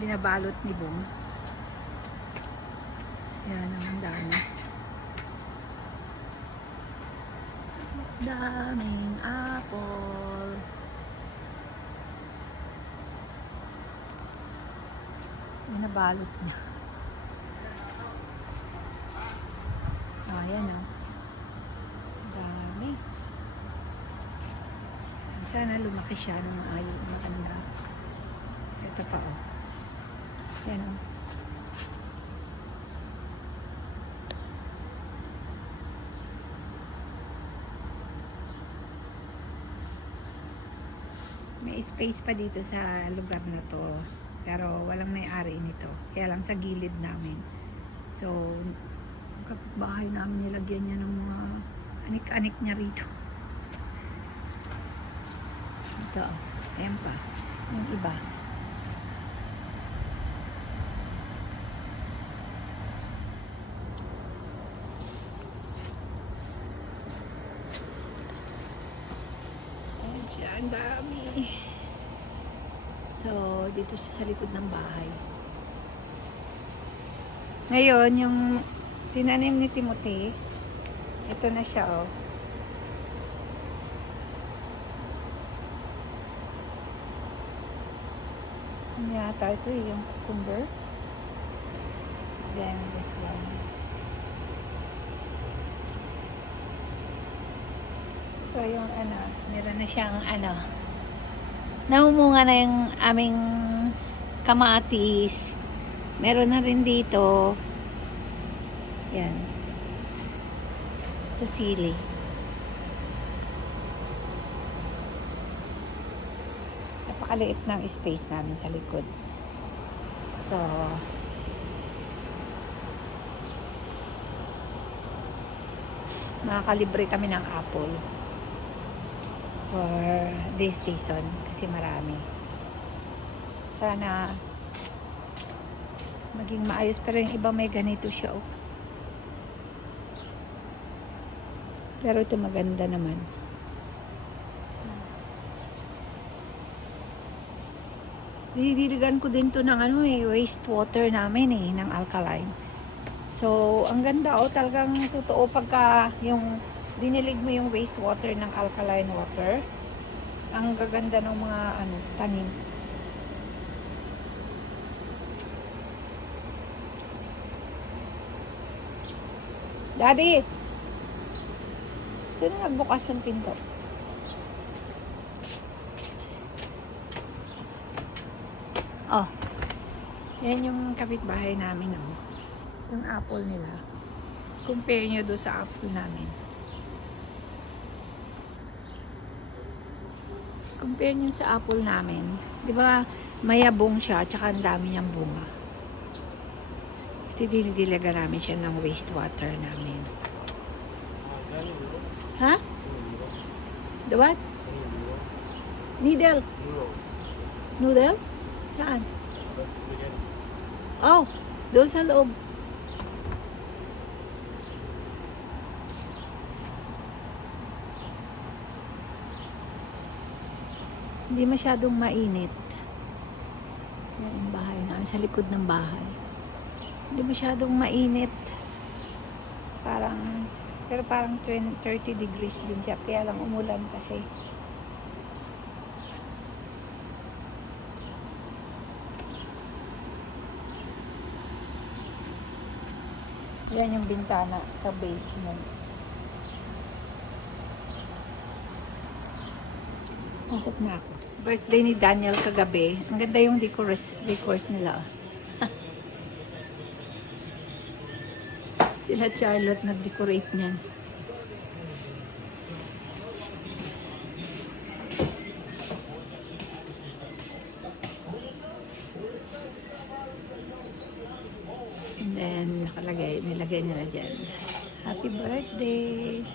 binabalot ni Bong. Yan, ang dami. Daming apple. Binabalot niya. Ayan o. Dami. Sana lumaki siya ng maganda. Ito pa o. Yan o. May space pa dito sa lugar na to. Pero walang may-ari nito. Kaya lang sa gilid namin. So, kapitbahay namin nilagyan niya ng mga anik-anik niya rito. Ito, ayan pa. Yung iba. Ayan siya, ang dami. So, dito siya sa likod ng bahay. Ngayon, yung tinanim ni Timothy, ito na siya, oh. Ano yata ito, yung cucumber. Then, this one. So, yung ano, meron na siyang ano, namumunga na yung aming kamatis. Meron na rin dito. Yan. Ito sili. Napakaliit ng space namin sa likod. So, makakalibre kami ng apple for this season kasi marami. Sana maging maayos, pero yung iba may ganito siya, oh. Pero ito maganda naman. Didiligan ko din to ng ano wastewater namin ng alkaline. So, ang ganda, oh, talagang totoo pagka yung dinilig mo yung wastewater ng alkaline water. Ang gaganda ng mga tanim. Daddy! Sino nagbukas ng pinto? Oh. Yan yung kapitbahay namin, oh. Yung apple nila. Compare nyo doon sa apple namin. Compare nyo sa apple namin. Di ba mayabong siya, tsaka ang dami niyang bunga. Dinidilaga namin siya ng wastewater namin. Ha? The what? Needle. Noodle? Saan? Oh, doon sa loob. Hindi masyadong mainit. Yan ang bahay namin, sa likod ng bahay. Hindi masyadong mainit. Pero parang 30 degrees din siya. Kaya lang umulan kasi. Yan yung bintana sa basement. Pasok na ako. Birthday ni Daniel kagabi. Ang ganda yung decors nila. Sila Charlotte nag-decorate niyan. And then, nilagay nila dyan. Happy birthday!